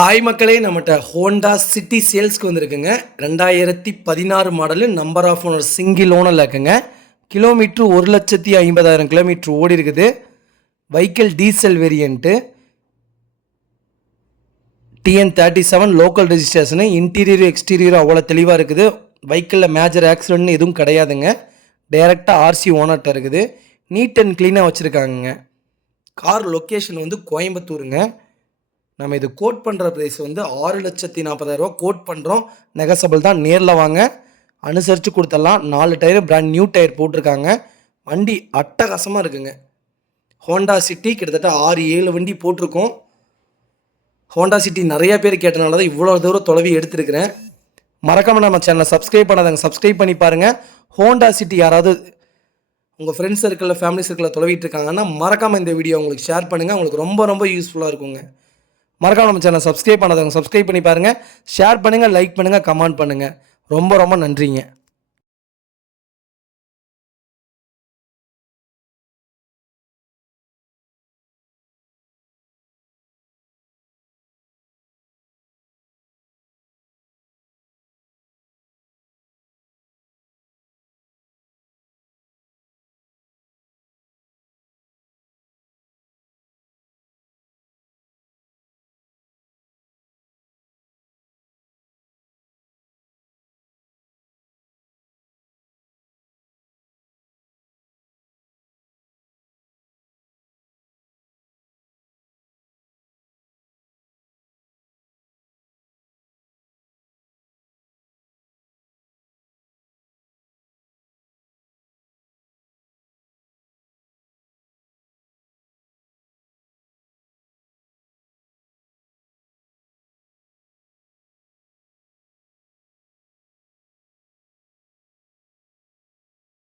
Hi மக்களே! நம்மட்ட Honda city சேல்ஸ்க்கு வந்திருக்குங்க. 2016 model number of owner single ஓனர்ல இருக்குங்க. கிலோமீட்டர் 1,50,000 கிலோமீட்டர் ஓடியிருக்குது. Vehicle diesel variant. TN37 local registration. இன்டீரியரும், எக்ஸ்டீரியரும் அவ்வளோ தெளிவா இருக்குது. வெஹிக்கிளில் மேஜர் ஆக்சிடென்ட்னு எதுவும் கிடையாதுங்க. டைரக்ட்டா ஆர்சி ஓனர்ட்ட இருக்குது. நீட் அண்ட் கிளீனா வச்சுருக்காங்கங்க. கார் லொக்கேஷன் வந்து கோயம்புத்தூருங்க. நம்ம இது கோட் பண்ணுற ப்ரைஸ் வந்து 6,40,000 கோட் பண்ணுறோம். நெகசபிள் தான். நேரில் வாங்க, அனுசரித்து கொடுத்துடலாம். 4 டயரு பிராண்ட் நியூ டயர் போட்டிருக்காங்க. வண்டி அட்டகாசமாக இருக்குங்க. ஹோண்டா சிட்டி கிட்டத்தட்ட 6, 7 வண்டி போட்டிருக்கோம். ஹோண்டா சிட்டி நிறையா பேர் கேட்டனால தான் இவ்வளோ தூரம் தொலைவி எடுத்துருக்கிறேன். மறக்காமல் நம்ம சேனலை சப்ஸ்கிரைப் பண்ணாதாங்க, சப்ஸ்கிரைப் பண்ணி பாருங்கள். ஹோண்டா சிட்டி யாராவது உங்கள் ஃப்ரெண்ட்ஸ் சர்க்கிளில், ஃபேமிலி சர்க்கிளில் தொலைவிட்டு இருக்காங்கன்னா மறக்காமல் இந்த வீடியோ உங்களுக்கு ஷேர் பண்ணுங்கள். உங்களுக்கு ரொம்ப ரொம்ப யூஸ்ஃபுல்லாக இருக்குங்க. மறக்காம நம்ம சேனலை சப்ஸ்கிரைப் பண்ணாதவங்க சப்ஸ்கிரைப் பண்ணி பாருங்கள். ஷேர் பண்ணுங்கள், லைக் பண்ணுங்கள், கமெண்ட் பண்ணுங்கள். ரொம்ப ரொம்ப நன்றிங்க.